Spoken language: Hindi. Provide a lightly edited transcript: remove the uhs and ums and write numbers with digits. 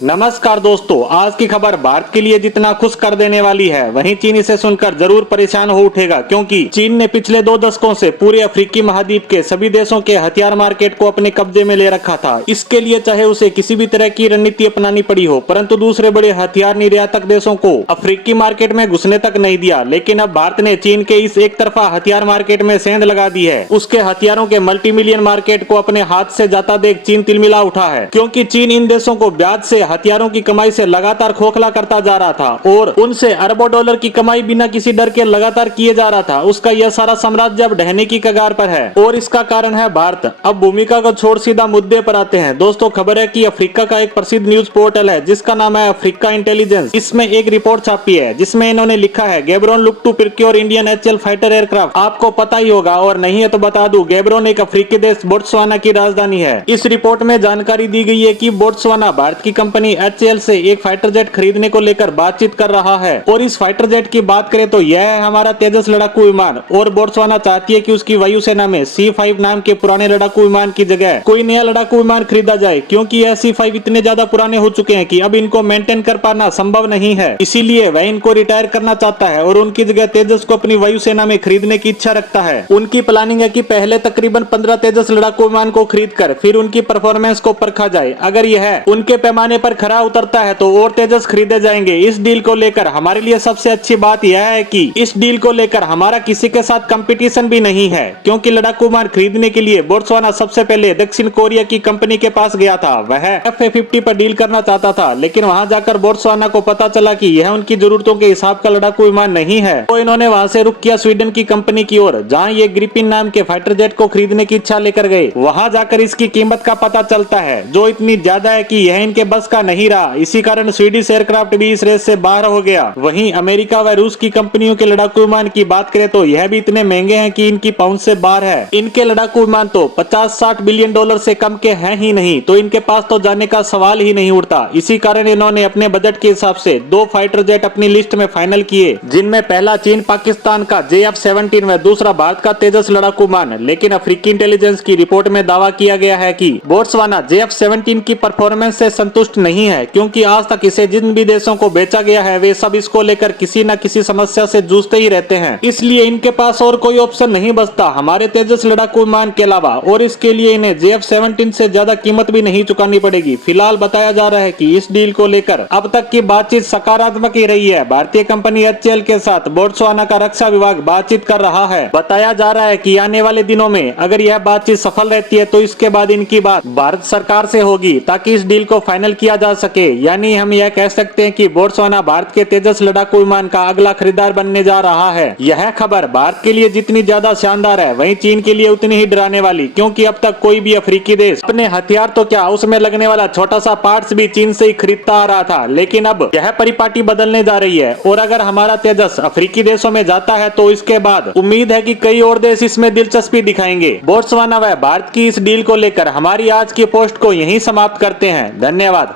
नमस्कार दोस्तों, आज की खबर भारत के लिए जितना खुश कर देने वाली है, वहीं चीन इसे सुनकर जरूर परेशान हो उठेगा, क्योंकि चीन ने पिछले 2 दशकों से पूरे अफ्रीकी महाद्वीप के सभी देशों के हथियार मार्केट को अपने कब्जे में ले रखा था। इसके लिए चाहे उसे किसी भी तरह की रणनीति अपनानी पड़ी हो, परंतु दूसरे बड़े हथियार निर्यातक देशों को अफ्रीकी मार्केट में घुसने तक नहीं दिया। लेकिन अब भारत ने चीन के इस एक तरफा हथियार मार्केट में सेंध लगा दी है। उसके हथियारों के मल्टी मिलियन मार्केट को अपने हाथ से जाता देख चीन तिलमिला उठा है, क्योंकि चीन इन देशों को ब्याज से हथियारों की कमाई से लगातार खोखला करता जा रहा था और उनसे अरबों डॉलर की कमाई बिना किसी डर के लगातार किए जा रहा था। उसका यह सारा साम्राज्य अब ढहने की कगार पर है और इसका कारण है भारत। अब भूमिका को छोड़ सीधा मुद्दे पर आते हैं। दोस्तों, खबर है कि अफ्रीका का एक प्रसिद्ध न्यूज पोर्टल है जिसका नाम है अफ्रीका इंटेलिजेंस। इसमें एक रिपोर्ट छापी है जिसमें इन्होंने लिखा है, Gaborone look to procure Indian HL fighter aircraft. आपको पता ही होगा, और नहीं है तो बता दूं, गैब्रोन एक अफ्रीकी देश बोत्सवाना की राजधानी है। इस रिपोर्ट में जानकारी दी गई है कि बोत्सवाना भारत की कंपनी एचएल से एक फाइटर जेट खरीदने को लेकर बातचीत कर रहा है। और इस फाइटर जेट की बात करें तो यह है हमारा तेजस लड़ाकू विमान, और बोत्सवाना चाहती है कि उसकी वायुसेना में C5 नाम के पुराने लड़ाकू विमान की जगह कोई नया लड़ाकू विमान खरीदा जाए, क्योंकि यह C5 इतने ज्यादा पुराने हो चुके हैं कि अब इनको मेंटेन कर पाना संभव नहीं है। इसीलिए वह इनको रिटायर करना चाहता है और उनकी जगह तेजस को अपनी वायुसेना में खरीदने की इच्छा रखता है। उनकी प्लानिंग है कि पहले तकरीबन 15 तेजस लड़ाकू विमान को खरीद कर फिर उनकी परफॉर्मेंस को परखा जाए। अगर यह उनके पैमाने पर खरा उतरता है तो और तेजस खरीदे जाएंगे। इस डील को लेकर हमारे लिए सबसे अच्छी बात यह है कि इस डील को लेकर हमारा किसी के साथ कंपटीशन भी नहीं है, क्योंकि लड़ाकू विमान खरीदने के लिए बोत्सवाना सबसे पहले दक्षिण कोरिया की कंपनी के पास गया था। वह FA-50 पर डील करना चाहता था, लेकिन वहां जाकर बोत्सवाना को पता चला कि यह उनकी जरूरतों के हिसाब का लड़ाकू विमान नहीं है। तो इन्होंने वहां से रुख किया स्वीडन की कंपनी की ओर, जहां ये ग्रिपिन नाम के फाइटर जेट को खरीदने की इच्छा लेकर गए। वहां जाकर इसकी कीमत का पता चलता है, जो इतनी ज्यादा है कि यह इनके बस का नहीं रहा। इसी कारण स्वीडिश एयरक्राफ्ट भी इस रेस से बाहर हो गया। वहीं अमेरिका व रूस की कंपनियों के लड़ाकू विमान की बात करें तो यह भी इतने महंगे हैं कि इनकी पहुंच से बाहर है। इनके लड़ाकू विमान तो 50-60 बिलियन डॉलर से कम के हैं ही नहीं, तो इनके पास तो जाने का सवाल ही नहीं उठता। इसी कारण इन्होंने अपने बजट के हिसाब से 2 फाइटर जेट अपनी लिस्ट में फाइनल किए, जिनमें पहला चीन पाकिस्तान का JF-17 व दूसरा भारत का तेजस लड़ाकू विमान। लेकिन अफ्रीकी इंटेलिजेंस की रिपोर्ट में दावा किया गया है कि बोत्सवाना JF-17 की परफॉर्मेंस से संतुष्ट नहीं है, क्योंकि आज तक इसे जिन भी देशों को बेचा गया है वे सब इसको लेकर किसी न किसी समस्या से जूझते ही रहते हैं। इसलिए इनके पास और कोई ऑप्शन नहीं बचता हमारे तेजस लड़ाकू विमान के अलावा, और इसके लिए इन्हें JF-17 से ज्यादा कीमत भी नहीं चुकानी पड़ेगी। फिलहाल बताया जा रहा है कि इस डील को लेकर अब तक की बातचीत सकारात्मक ही रही है। भारतीय कंपनी HCL के साथ बोत्सवाना का रक्षा विभाग बातचीत कर रहा है। बताया जा रहा है कि आने वाले दिनों में अगर यह बातचीत सफल रहती है तो इसके बाद इनकी बात भारत सरकार से होगी, ताकि इस डील को फाइनल किया जा सके। यानी हम यह कह सकते हैं कि बोत्सवाना भारत के तेजस लड़ाकू विमान का अगला खरीदार बनने जा रहा है। यह खबर भारत के लिए जितनी ज्यादा शानदार है, वहीं चीन के लिए उतनी ही डराने वाली, क्योंकि अब तक कोई भी अफ्रीकी देश अपने हथियार तो क्या, उसमें लगने वाला छोटा सा पार्ट्स भी चीन से ही खरीदता आ रहा था। लेकिन अब यह परिपाटी बदलने जा रही है, और अगर हमारा तेजस अफ्रीकी देशों में जाता है तो इसके बाद उम्मीद है कि कई और देश इसमें दिलचस्पी दिखाएंगे। बोत्सवाना व भारत की इस डील को लेकर हमारी आज की पोस्ट को यहीं समाप्त करते हैं। धन्यवाद।